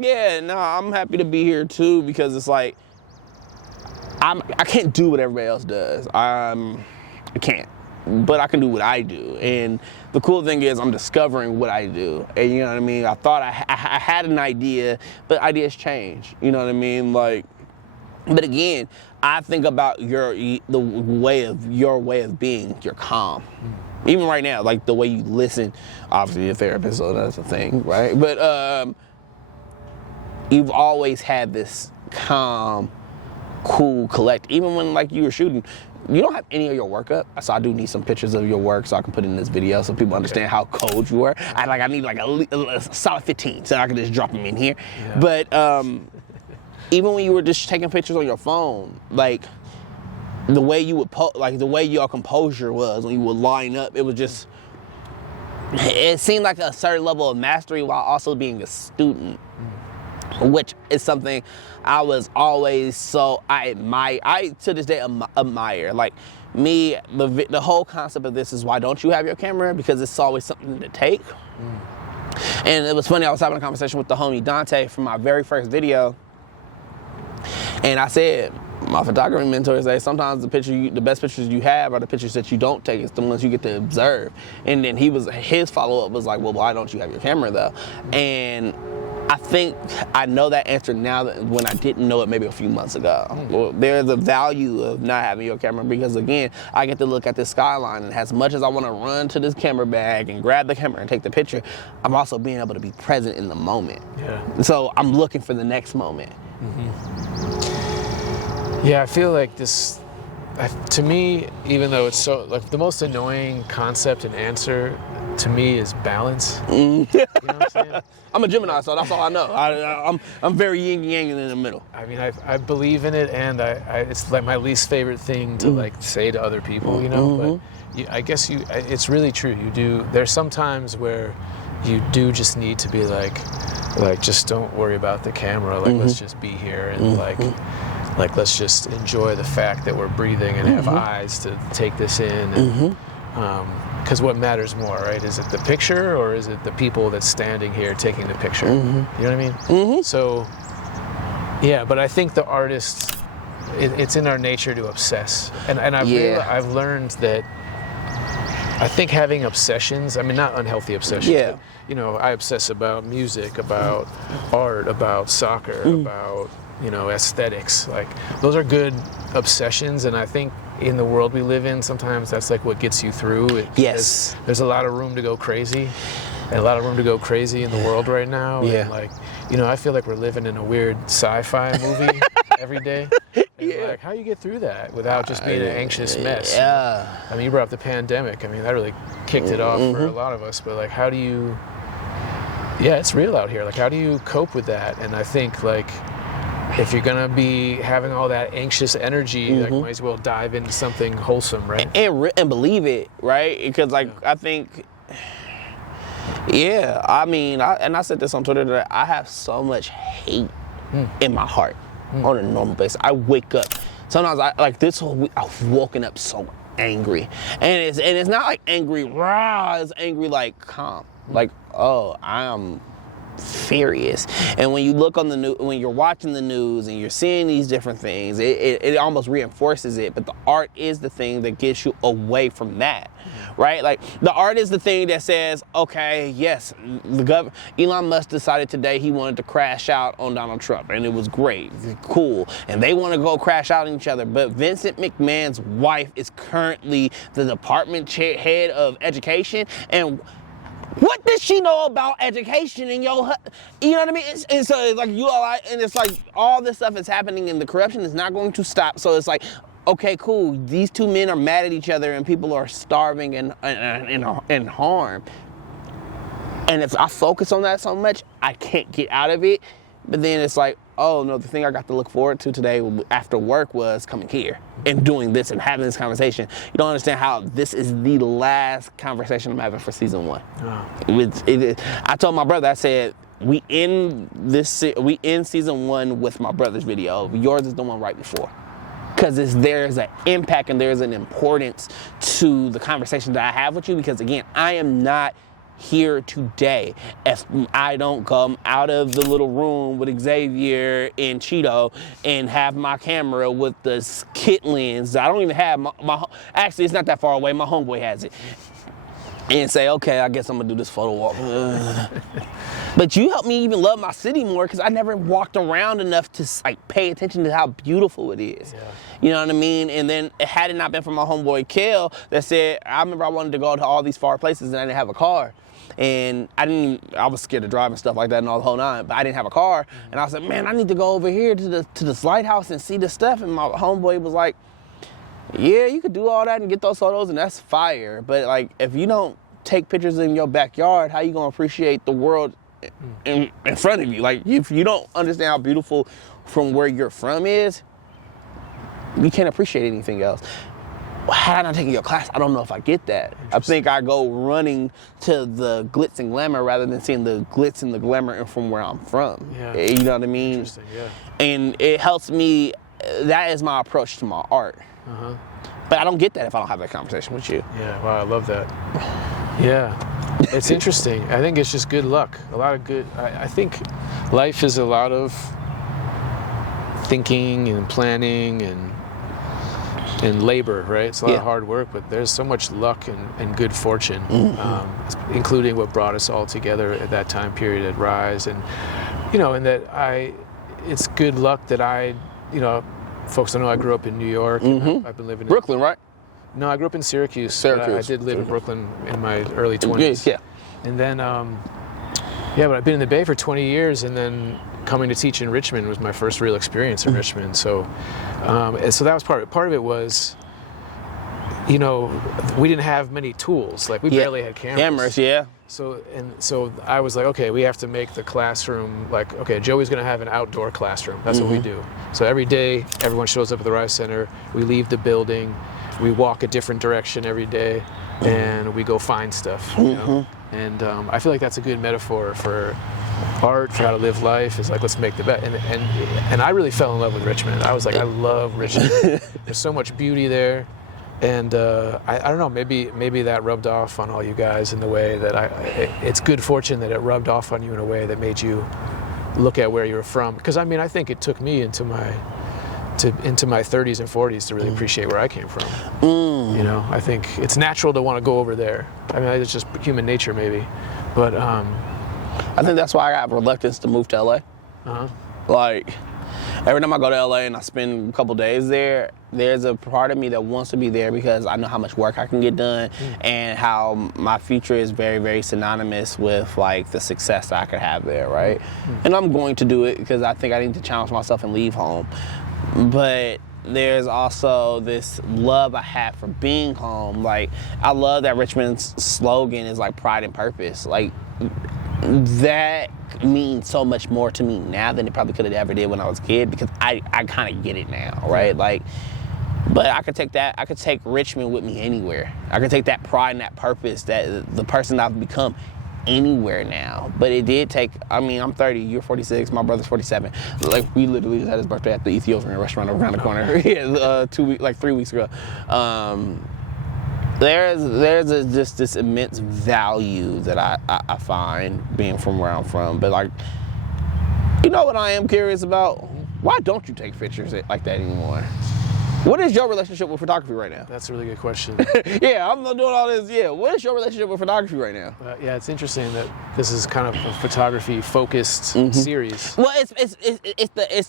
Yeah, no, I'm happy to be here too because it's like I can't do what everybody else does. I can't, but I can do what I do. And the cool thing is I'm discovering what I do. And you know what I mean? I thought I had an idea, but ideas change. You know what I mean? Like, but again, I think about your way of being. You're calm. Even right now, like the way you listen. Obviously, you're a therapist, so that's a thing, right? But you've always had this calm, cool, collect. Even when like you were shooting, you don't have any of your work up, so I do need some pictures of your work so I can put it in this video so people understand how cold you were. I need like a solid 15 so I can just drop them in here. Yeah. But even when you were just taking pictures on your phone, like the way you would the way your composure was when you would line up, it was just, it seemed like a certain level of mastery while also being a student. Which is something I was always I to this day admire. Like me, the whole concept of this is why don't you have your camera? Because it's always something to take. And it was funny, I was having a conversation with the homie Dante from my very first video. And I said, my photography mentors say sometimes the best pictures you have are the pictures that you don't take. It's the ones you get to observe. And then his follow-up was like, well, why don't you have your camera though? And I think I know that answer now when I didn't know it maybe a few months ago. Well, there's a value of not having your camera because again, I get to look at this skyline, and as much as I want to run to this camera bag and grab the camera and take the picture, I'm also being able to be present in the moment. Yeah. So I'm looking for the next moment. Yeah, I feel like this, to me, even though it's so, like the most annoying concept and answer to me is balance. You know what I'm saying? I'm a Gemini, so that's all I know. I'm very yin yang in the middle. I mean, I believe in it, and it's like my least favorite thing to like say to other people, you know. But I guess it's really true. You do. There's some times where you do just need to be like just don't worry about the camera. Like let's just be here and like let's just enjoy the fact that we're breathing and have eyes to take this in. And, because what matters more, right? Is it the picture or is it the people that's standing here taking the picture? You know what I mean? So, yeah, but I think the artists, it's in our nature to obsess. And I've learned that I think having obsessions, I mean, not unhealthy obsessions, but, you know, I obsess about music, about art, about soccer, about, you know, aesthetics. Like, those are good obsessions, and I think in the world we live in, sometimes that's like what gets you through. There's a lot of room to go crazy, and a lot of room to go crazy in the world right now. And like, you know, I feel like we're living in a weird sci-fi movie every day. And like, how do you get through that without just being an anxious mess? I mean, you brought up the pandemic. I mean, that really kicked it off for a lot of us. But like, how do you? Yeah, it's real out here. Like, how do you cope with that? And I think like, if you're gonna be having all that anxious energy, like, might as well dive into something wholesome, right? And believe it, right? Because like I think, I mean, I said this on Twitter that I have so much hate in my heart on a normal basis. I wake up sometimes. This whole week I've woken up so angry, and it's not like angry raw. It's angry like calm, like I am furious. And when you look on the news, when you're watching the news and you're seeing these different things, it almost reinforces it. But the art is the thing that gets you away from that, right? Like, the art is the thing that says, okay, yes, Elon Musk decided today he wanted to crash out on Donald Trump, and it was great, cool, and they want to go crash out on each other. But Vincent McMahon's wife is currently the department head of education, and what does she know about education and you know what I mean? And so it's like and it's like all this stuff is happening and the corruption is not going to stop. So it's like, okay, cool. These two men are mad at each other and people are starving and harm. And if I focus on that so much, I can't get out of it. But then it's like, oh no, the thing I got to look forward to today after work was coming here and doing this and having this conversation. You don't understand how this is the last conversation I'm having for season 1. I told my brother, I said, we end season 1 with my brother's video. Yours is the one right before. Because there's an impact and there's an importance to the conversation that I have with you, because again, I am not here today. If I don't come out of the little room with Xavier and Cheeto and have my camera with the kit lens, I don't even have my actually, it's not that far away. My homeboy has it. And say, okay, I guess I'm gonna do this photo walk. But you helped me even love my city more because I never walked around enough to like pay attention to how beautiful it is. Yeah. You know what I mean? And then had it not been for my homeboy Kel that said, I remember I wanted to go to all these far places and I didn't have a car. And I was scared to drive and stuff like that and all the whole nine, but I didn't have a car. And I was like, man, I need to go over here to this lighthouse and see this stuff. And my homeboy was like, yeah, you could do all that and get those photos and that's fire. But like, if you don't take pictures in your backyard, how you gonna appreciate the world in front of you? Like, if you don't understand how beautiful from where you're from is, you can't appreciate anything else. Had I not taken your class, I don't know if I get that. I think I go running to the glitz and glamour rather than seeing the glitz and the glamour from where I'm from. Yeah. You know what I mean? Interesting, yeah. And it helps me, that is my approach to my art. Uh-huh. But I don't get that if I don't have that conversation with you. Yeah, wow, I love that. Yeah, it's interesting. I think it's just good luck. A lot of good, I think life is a lot of thinking and planning and labor, right? It's a lot of hard work, but there's so much luck and good fortune, including what brought us all together at that time period at Rise. And, you know, and that it's good luck that folks don't know I grew up in New York. I've been living in Brooklyn, right? No, I grew up in Syracuse. Syracuse. I did live in Brooklyn in my early 20s. Yeah. And then, but I've been in the Bay for 20 years, and then coming to teach in Richmond was my first real experience in Richmond. So, so that was part of it. Part of it was, you know, we didn't have many tools. Like, we barely had cameras. Cameras, yeah. So I was like, okay, we have to make the classroom like, okay, Joey's gonna have an outdoor classroom. That's what we do. So every day, everyone shows up at the Rise Center. We leave the building. We walk a different direction every day, and we go find stuff. You know? And I feel like that's a good metaphor for art, for how to live life. Is like, let's make the best. And I really fell in love with Richmond. I was like, I love Richmond. There's so much beauty there. And I don't know, maybe that rubbed off on all you guys in the way that it's good fortune that it rubbed off on you in a way that made you look at where you're from. Because I mean, I think it took me into my 30s and 40s to really appreciate where I came from. You know, I think it's natural to want to go over there. I mean, it's just human nature maybe. But I think that's why I got reluctance to move to LA. Like, every time I go to LA and I spend a couple days there, there's a part of me that wants to be there because I know how much work I can get done and how my future is very, very synonymous with like the success that I could have there, right? And I'm going to do it because I think I need to challenge myself and leave home. But there's also this love I have for being home. Like, I love that Richmond's slogan is like pride and purpose. Like, that means so much more to me now than it probably could have ever did when I was a kid, because I kind of get it now, right? Like, but I could take Richmond with me anywhere. I could take that pride and that purpose, that the person I've become, anywhere now. But it did take, I mean, I'm 30, you're 46, my brother's 47. Like, we literally just had his birthday at the Ethiopian restaurant around the corner. 3 weeks ago. There's just this immense value that I find being from where I'm from. But like, you know what I am curious about? Why don't you take pictures like that anymore? What is your relationship with photography right now? That's a really good question. Yeah, I'm not doing all this. Yeah, what is your relationship with photography right now? Yeah, it's interesting that this is kind of a photography-focused series. Well, it's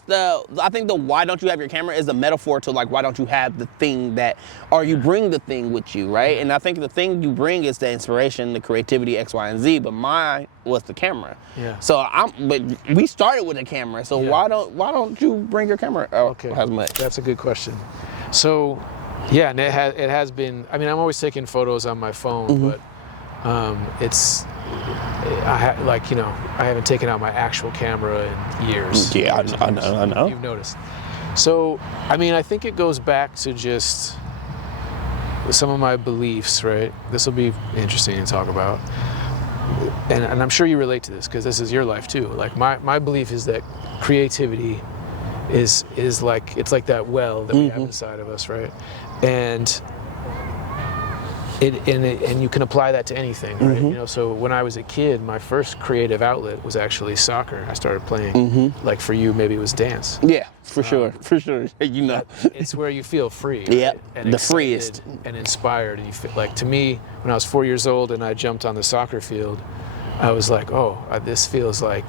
the I think the why don't you have your camera is a metaphor to like why don't you have the thing that, or you bring the thing with you, right? And I think the thing you bring is the inspiration, the creativity, X, Y, and Z. But mine was the camera. Yeah. So but we started with a camera. So why don't you bring your camera? Okay. As much? That's a good question. So, yeah, and it has been. I mean, I'm always taking photos on my phone, but I haven't taken out my actual camera in years. Yeah, I know. You've noticed. So, I mean, I think it goes back to just some of my beliefs, right? This will be interesting to talk about. And I'm sure you relate to this because this is your life too. Like, my belief is that creativity is like, it's like that well that we have inside of us, right? And and you can apply that to anything, right? You know, so when I was a kid, my first creative outlet was actually soccer. I started playing, like for you, maybe it was dance. Yeah, for sure. You know, it's where you feel free. Right? Yep, And the freest and inspired. And you feel like, to me, when I was 4 years old and I jumped on the soccer field, I was like, oh, this feels like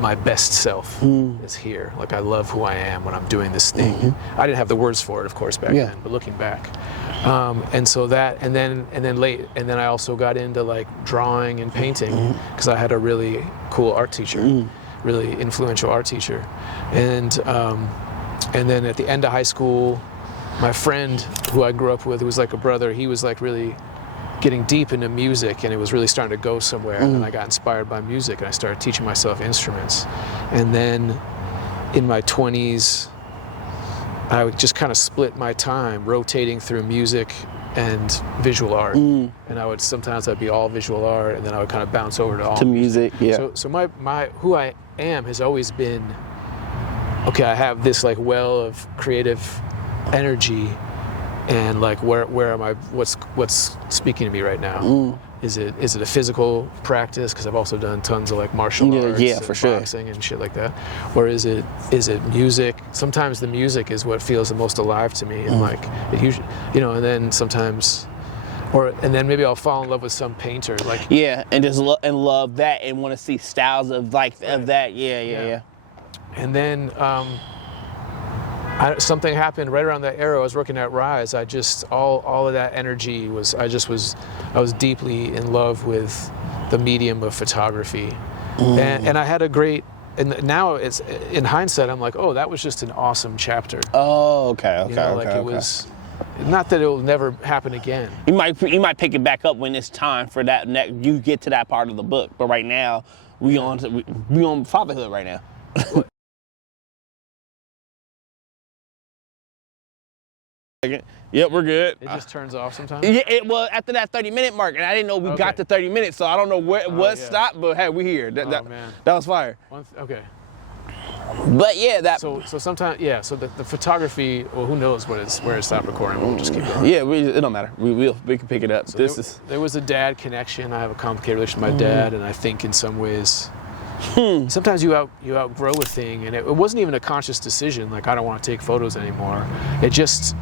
my best self is here. Like, I love who I am when I'm doing this thing. I didn't have the words for it, of course, back then, but looking back. And so that, and then I also got into like drawing and painting because I had a really cool art teacher, really influential art teacher. And then at the end of high school, my friend who I grew up with, who was like a brother, he was like really getting deep into music, and it was really starting to go somewhere. And then I got inspired by music, and I started teaching myself instruments. And then in my 20s, I would just kind of split my time rotating through music and visual art. And I'd be all visual art, and then I would kind of bounce over to all music. Yeah. So my who I am has always been, okay, I have this like well of creative energy, and like where am I? What's speaking to me right now? Is it a physical practice? Because I've also done tons of like martial arts, and for sure, boxing and shit like that. Or is it music? Sometimes the music is what feels the most alive to me, and like it usually, you know. And then sometimes, and then maybe I'll fall in love with some painter, like and just love that, and want to see styles of like of that. Yeah. And then something happened right around that era. I was working at Rise. I just all of that energy was. I was deeply in love with the medium of photography, and I had a great. And now it's in hindsight, I'm like, oh, that was just an awesome chapter. Oh, okay. You know, it was. Not that it will never happen again. You might pick it back up when it's time for that. You get to that part of the book, but right now we on fatherhood right now. Yep, we're good. It just turns off sometimes? Yeah, well, after that 30-minute mark, and I didn't know we got to 30 minutes, so I don't know what stopped, but hey, we here. That was fire. Okay. But yeah, that. So sometimes, so the photography, well, who knows where it stopped recording, we'll just keep going. Yeah, it don't matter. We can pick it up. So there was a dad connection. I have a complicated relationship with my dad, and I think in some ways, sometimes you outgrow a thing, and it wasn't even a conscious decision. Like, I don't want to take photos anymore. It just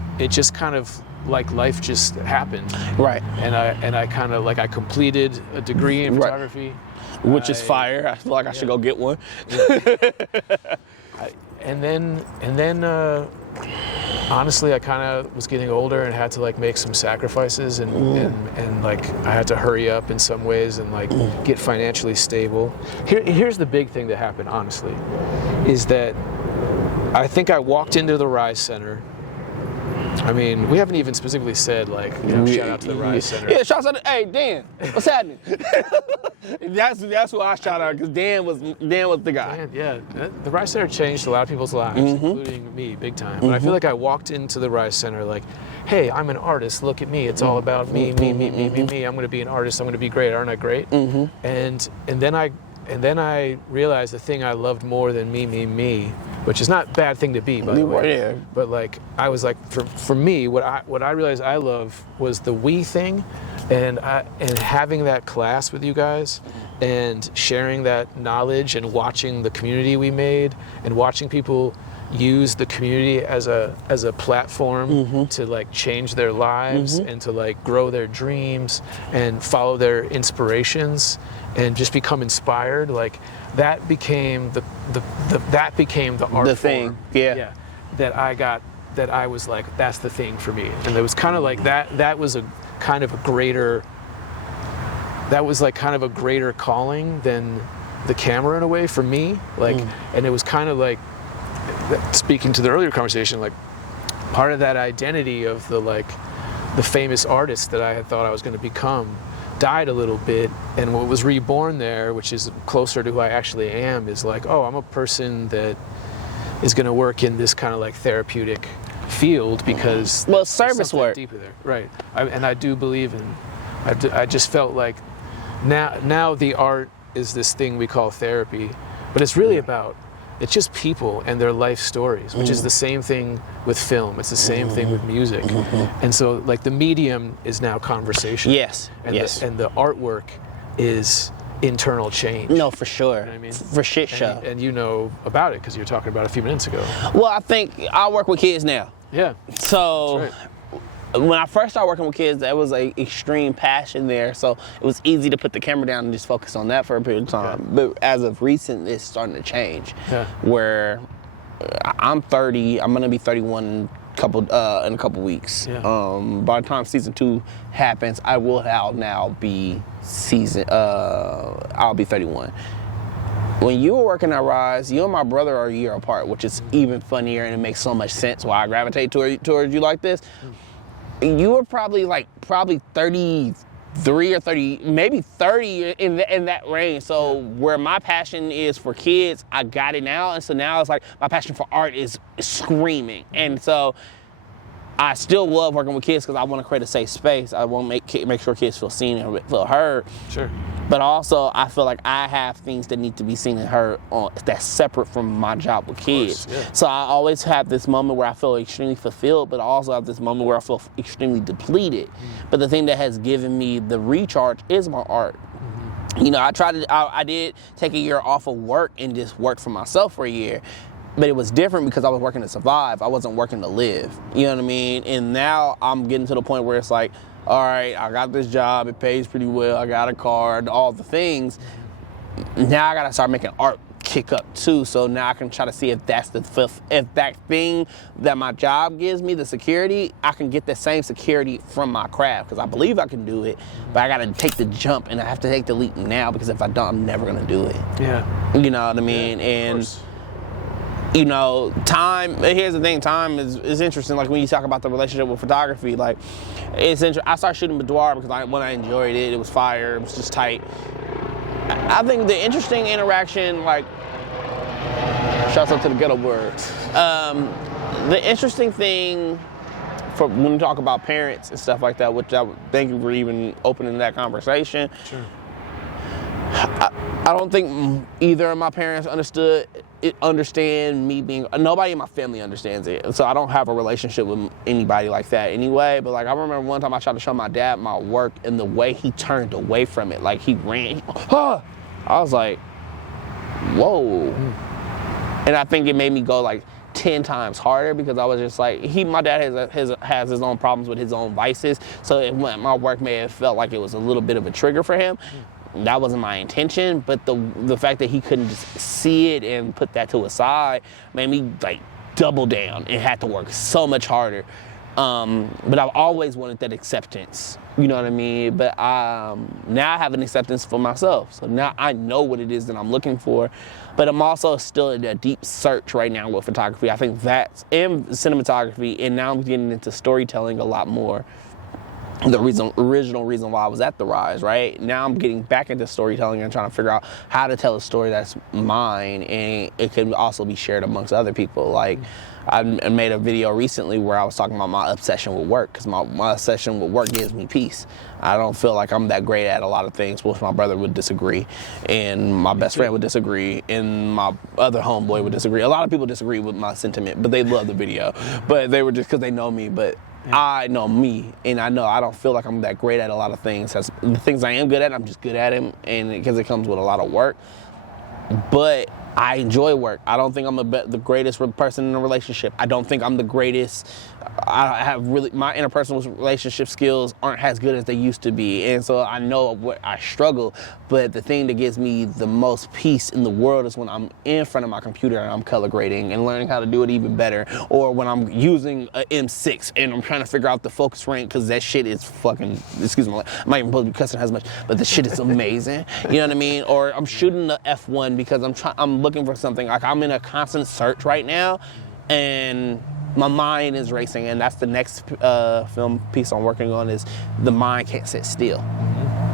kind of like life just happened. Right. And I kind of like I completed a degree in photography, which is fire. I feel like I should go get one. And then honestly, I kind of was getting older and had to like make some sacrifices, and like I had to hurry up in some ways and like get financially stable. Here's the big thing that happened, honestly, is that I think I walked into the Rise Center. I mean, we haven't even specifically said, like, shout out to the Rise Center. Yeah, shout out to, hey, Dan, what's happening? that's who I shout out, because Dan was the guy. Dan, the Rise Center changed a lot of people's lives, including me, big time. But I feel like I walked into the Rise Center like, hey, I'm an artist, look at me, it's all about me, me. I'm gonna be an artist, I'm gonna be great, aren't I great? And then I realized the thing I loved more than me, which is not a bad thing to be, by the way. Yeah. But like, I was like, for me, what I realized I love was the we thing, and having that class with you guys, and sharing that knowledge, and watching the community we made, and watching people use the community as a platform to like change their lives and to like grow their dreams and follow their inspirations and just become inspired. Like, that became the art form. That I was like, that's the thing for me. And it was kind of like that was a kind of a greater calling than the camera in a way for me. Like, and it was kind of like, speaking to the earlier conversation, like part of that identity of the famous artist that I had thought I was going to become died a little bit, and what was reborn there, which is closer to who I actually am, is like, oh, I'm a person that is going to work in this kind of like therapeutic field, because service work deeper there, right? And I do believe in. I just felt like now the art is this thing we call therapy, but it's really about it's just people and their life stories, which is the same thing with film. It's the same thing with music. And so like the medium is now conversation. Yes. And yes. and the artwork is internal change. No, for sure. You know what I mean? For shit show. And you know about it because you were talking about it a few minutes ago. Well, I think I work with kids now. Yeah. So That's right. when I first started working with kids, there was an extreme passion there. So it was easy to put the camera down and just focus on that for a period of time. Yeah. But as of recent, it's starting to change. Yeah. Where I'm 30, I'm gonna be 31 in a couple weeks. Yeah. By the time season 2 happens, I'll now be I'll be 31. When you were working at Rise, you and my brother are a year apart, which is even funnier, and it makes so much sense why I gravitate towards you like this. You were probably 33 or 30, maybe 30 in that range. So where my passion is for kids, I got it now, and so now it's like my passion for art is screaming, and so I still love working with kids because I want to create a safe space. I want to make sure kids feel seen and feel heard. Sure. But also, I feel like I have things that need to be seen and heard that's separate from my job with kids. Of course, yeah. So I always have this moment where I feel extremely fulfilled, but I also have this moment where I feel extremely depleted. But the thing that has given me the recharge is my art. You know, I did take a year off of work and just worked for myself for a year. But it was different because I was working to survive. I wasn't working to live. You know what I mean? And now I'm getting to the point where it's like, all right, I got this job. It pays pretty well. I got a car, all the things. Now I got to start making art kick up too. So now I can try to see if that thing that my job gives me, the security, I can get the same security from my craft because I believe I can do it. But I got to take the jump and I have to take the leap now because if I don't, I'm never going to do it. Yeah. You know what I mean? Yeah, and you know, time, here's the thing, time is interesting. Like when you talk about the relationship with photography, like it's interesting. I started shooting boudoir because when I enjoyed it, it was fire, it was just tight. I think the interesting interaction, like, shouts out to the ghetto birds. The interesting thing for when we talk about parents and stuff like that, which I thank you for even opening that conversation. Sure. I don't think either of my parents understand me being, nobody in my family understands it. So I don't have a relationship with anybody like that anyway. But like I remember one time I tried to show my dad my work and the way he turned away from it, like he ran, I was like, whoa. And I think it made me go like 10 times harder because I was just like, my dad has his own problems with his own vices. So my work may have felt like it was a little bit of a trigger for him. That wasn't my intention, but the fact that he couldn't just see it and put that to a side made me like double down and had to work so much harder. But I've always wanted that acceptance, you know what I mean? But now I have an acceptance for myself. So now I know what it is that I'm looking for, but I'm also still in a deep search right now with photography. I think that's in cinematography, and now I'm getting into storytelling a lot more. The original reason why I was at the Rise, right? Now I'm getting back into storytelling and trying to figure out how to tell a story that's mine and it can also be shared amongst other people. Like I made a video recently where I was talking about my obsession with work because my obsession with work gives me peace. I don't feel like I'm that great at a lot of things, which my brother would disagree, and my best friend would disagree, and my other homeboy would disagree. A lot of people disagree with my sentiment, but they love the video. But they were just because they know me, but I know me, and I know I don't feel like I'm that great at a lot of things. The things I am good at, I'm just good at them, and because it comes with a lot of work. But I enjoy work. I don't think I'm the greatest person in a relationship. I don't think I'm the greatest. My interpersonal relationship skills aren't as good as they used to be. And so I know what I struggle, but the thing that gives me the most peace in the world is when I'm in front of my computer and I'm color grading and learning how to do it even better. Or when I'm using an M6 and I'm trying to figure out the focus rank because that shit is fucking, excuse me, I'm not even supposed to be cussing as much, but the shit is amazing. You know what I mean? Or I'm shooting the F1 because I'm looking for something. Like I'm in a constant search right now and my mind is racing, and that's the next film piece I'm working on is the mind can't sit still.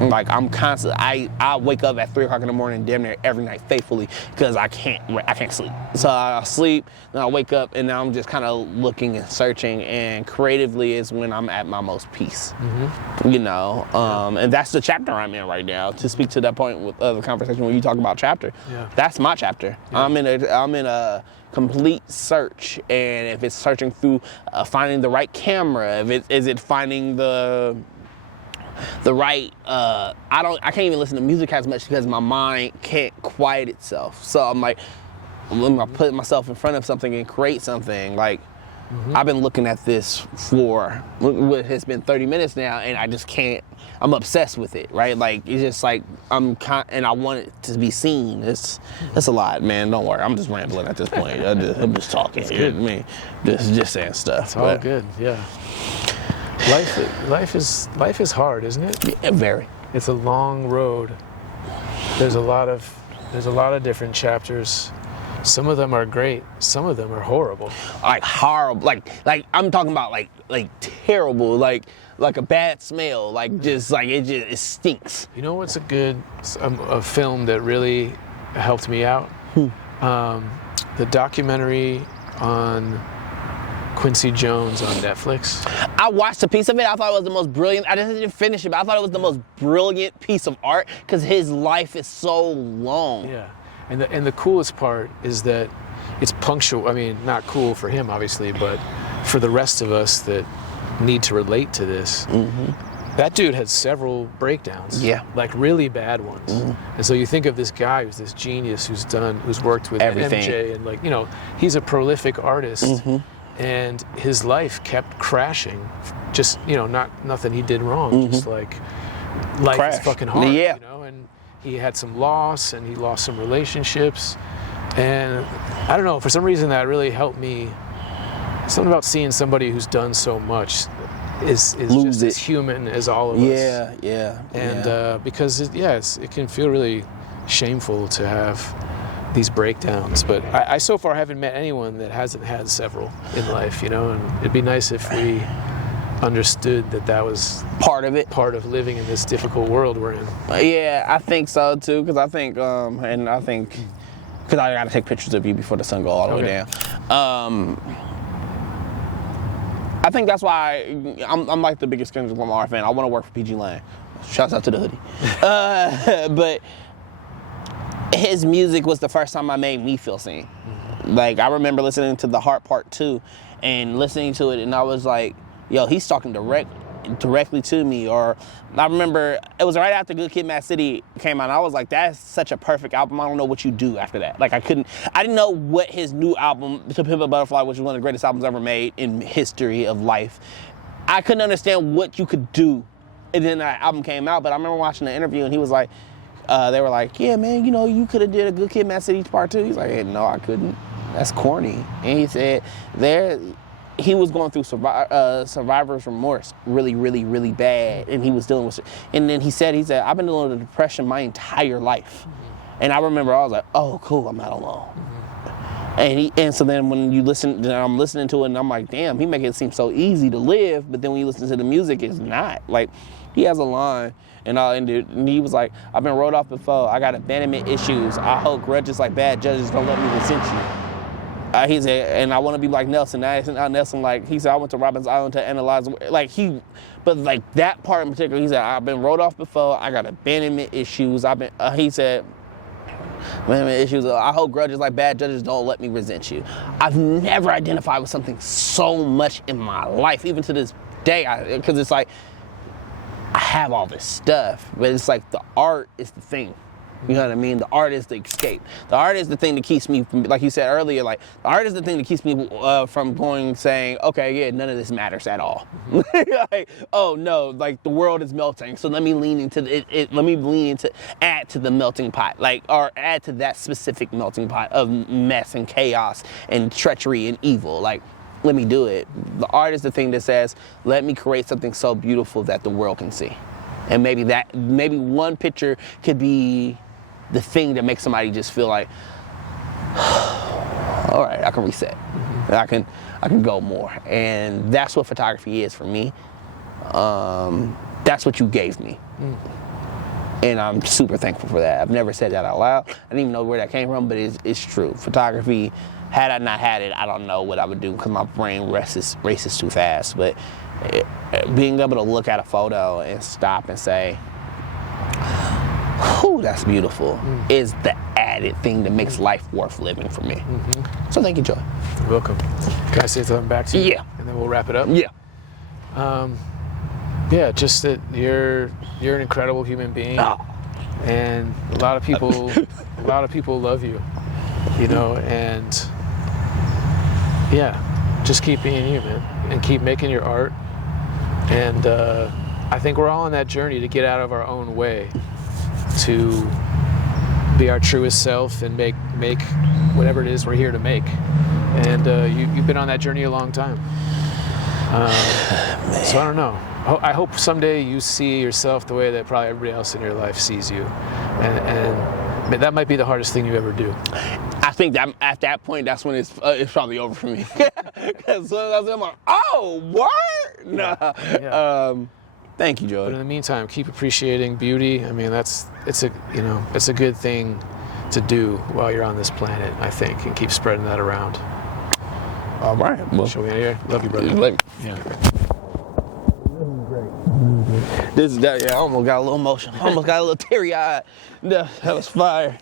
Like I'm constantly, I wake up at 3 o'clock in the morning, damn near every night faithfully, because I can't sleep. So I sleep, then I wake up, and now I'm just kind of looking and searching, and creatively is when I'm at my most peace. You know, and that's the chapter I'm in right now. To speak to that point with the conversation when you talk about chapter, that's my chapter. I'm in a complete search, and if it's searching through finding the right camera, is it finding the right I can't even listen to music as much because my mind can't quiet itself. So I'm like, when I put myself in front of something and create something, like I've been looking at this for what has been 30 minutes now, and I just can't. I'm obsessed with it, right? Like it's just like and I want it to be seen. It's a lot, man. Don't worry, I'm just rambling at this point. I'm just talking. It's good. I mean, just saying stuff. It's all good. Yeah. Life is hard, isn't it? Yeah, very. It's a long road. There's a lot of different chapters. Some of them are great. Some of them are horrible. Like horrible. Like I'm talking about like terrible. Like a bad smell. Like just like it stinks. You know what's a film that really helped me out? The documentary on Quincy Jones on Netflix. I watched a piece of it. I thought it was the most brilliant. I didn't finish it, but I thought it was the most brilliant piece of art because his life is so long. Yeah, and the coolest part is that it's punctual. I mean, not cool for him, obviously, but for the rest of us that need to relate to this. That dude had several breakdowns. Yeah. Like really bad ones. And so you think of this guy who's this genius who's worked with everything. MJ and like, you know, he's a prolific artist. And his life kept crashing. Just, you know, nothing he did wrong. Just like life is fucking hard. Yeah. You know, and he had some loss and he lost some relationships. And I don't know, for some reason that really helped me. Something about seeing somebody who's done so much is just as human as all of us. Yeah. And because it can feel really shameful to have these breakdowns, but I so far haven't met anyone that hasn't had several in life, you know, and it'd be nice if we understood that was part of it, part of living in this difficult world we're in. Yeah, I think so too, because I think because I gotta take pictures of you before the sun goes all the way down. I think that's why I'm like the biggest Kendrick Lamar fan. I want to work for PG Lane. Shouts out to the hoodie. But his music was the first time I made me feel seen. Like I remember listening to The Heart Part 2 and listening to it, and I was like, yo, he's talking directly to me. Or I remember it was right after Good Kid, Mad City came out, and I was like, that's such a perfect album. I don't know what you do after that. Like I didn't know what his new album, To Pimp a Butterfly, which is one of the greatest albums ever made in history of life. I couldn't understand what you could do. And then that album came out, but I remember watching the interview, and he was like, they were like, yeah, man, you know, you could have did a Good Kid, Mad City Part 2. He's like, hey, no, I couldn't. That's corny. And he said he was going through survivor's remorse really, really, really bad, and he was dealing with it. And then he said, I've been dealing with depression my entire life. And I remember I was like, oh, cool, I'm not alone. And so then when I'm listening to it, and I'm like, damn, he make it seem so easy to live, but then when you listen to the music, it's not. Like, he has a line, and he was like, I've been wrote off before. I got abandonment issues. I hold grudges like bad judges don't let me resent you. He said, and I want to be like Nelson. Now Nelson, like, he said, I went to Robbins Island to analyze, but like that part in particular, he said, I've been wrote off before. I got abandonment issues. He said, abandonment issues. I hold grudges like bad judges don't let me resent you. I've never identified with something so much in my life, even to this day, because it's like, I have all this stuff, but it's like the art is the thing. You know what I mean? The art is the escape. The art is the thing that keeps me from, like you said earlier, like the art is the thing that keeps me from saying, okay, yeah, none of this matters at all. Like, oh no, like the world is melting, so let me lean into add to the melting pot, or add to that specific melting pot of mess and chaos and treachery and evil. Like, let me do it. The art is the thing that says, let me create something so beautiful that the world can see. And maybe one picture could be the thing that makes somebody just feel like, all right, I can reset. I can go more. And that's what photography is for me. That's what you gave me. And I'm super thankful for that. I've never said that out loud. I didn't even know where that came from, but it's true. Photography, had I not had it, I don't know what I would do because my brain races too fast. But being able to look at a photo and stop and say, "Whew, that's beautiful," is the added thing that makes life worth living for me. So thank you, Joy. You're welcome. Can I say something back to you? Yeah. And then we'll wrap it up? Yeah. Yeah, just that you're an incredible human being, and a lot of people love you, you know, and yeah, just keep being you, man, and keep making your art. And I think we're all on that journey to get out of our own way, to be our truest self and make whatever it is we're here to make. And you've been on that journey a long time. So I don't know. I hope someday you see yourself the way that probably everybody else in your life sees you, and that might be the hardest thing you ever do. I think that at that point, that's when it's probably over for me. Because I'm like, oh, what? Nah. Yeah. Thank you, Joy. But in the meantime, keep appreciating beauty. I mean, it's a good thing to do while you're on this planet, I think, and keep spreading that around. All right. Well, Shall we end here? Love you, brother. Yeah. I almost got a little emotional. Almost got a little teary-eyed. That was fire.